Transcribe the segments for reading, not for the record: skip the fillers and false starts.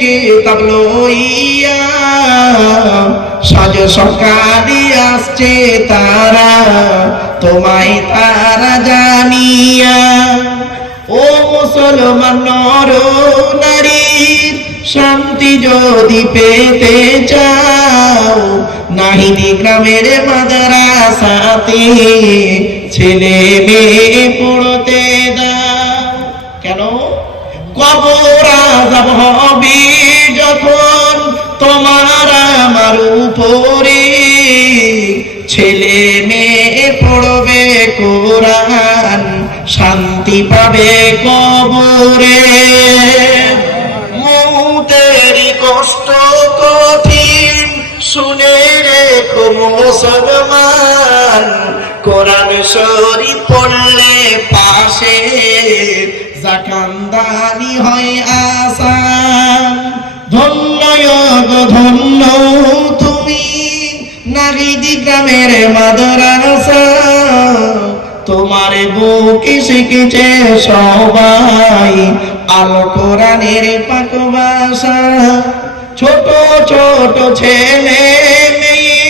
কিতাব লইয়া সাজ সকালে আসছে তারা, তোমায় তারা জানিয়া। ও মুসলমান নর নারী, শান্তি যদি পেতে চাও, নাহিদি গ্রামের মাদ্রাসাতে ছেলে মেয়ে পড়তে দাও। কেন? কবর আযাব হবে যখন তোমার আমার উপরে, ছেলে মেয়ে পড়বে কোরআন, শান্তি পাবে কবরে। মৌতেরই কষ্ট কঠিন শুনে রেখো মুসলমান, কোরআন শরীফ পড়লে পাশে জাকান্দানি হয় আসান। ধন্য গো ধন্য তুমি নাহিদি গ্রামের মাদ্রাসা, তোমার বুকে শিখেছে সবাই আল কোরআনের পাক ভাষা। ছোট ছোট ছেলে মেয়ে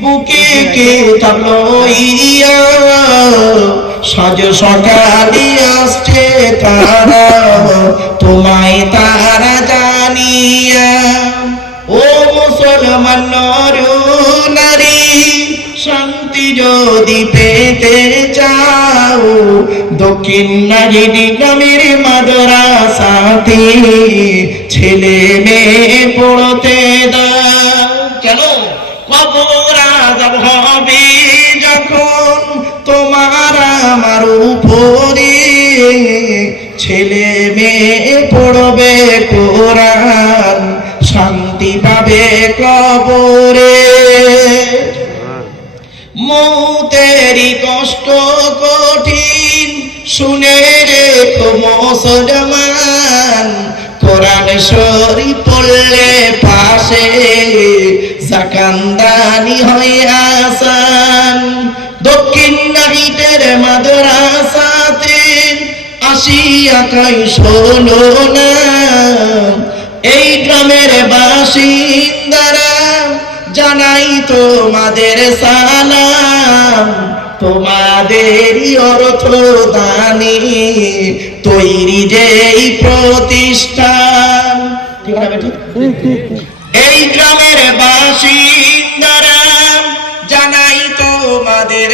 বুকে কিতাব লইয়া সাজ সকালে আসছে তারা, তোমায় তারা জানিয়া। ও মুসলমান নর নারী, শান্তি যদি পেতে চাও, দক্ষিণ নাহিদি গ্রামের মাদ্রাসাতে ছেলে মেয়ে পড়তে দাও। কেন? কবর আযাব হবে যখন তোমার আমার উপরে, ছেলে মেয়ে পড়বে কোরআন, শান্তি পাবে কবরে। মৌতেরই কষ্ট কঠিন শুনে রেখো মুসলমান, কোরআন শরীফ পড়লে পাশে জাকান্দানি হয় আসান। দক্ষিণ নাহিদের মাদ্রাসাতে আসিয়া কই শোনো না, এই গ্রামের বাসিন্দারা জানাই তোমাদের সালাম, তোমাদেরই অর্থ দানে তৈরি যেই প্রতিষ্ঠান। ঠিক না বেটি? এই গ্রামের বাসিন্দারা জানাই তোমাদের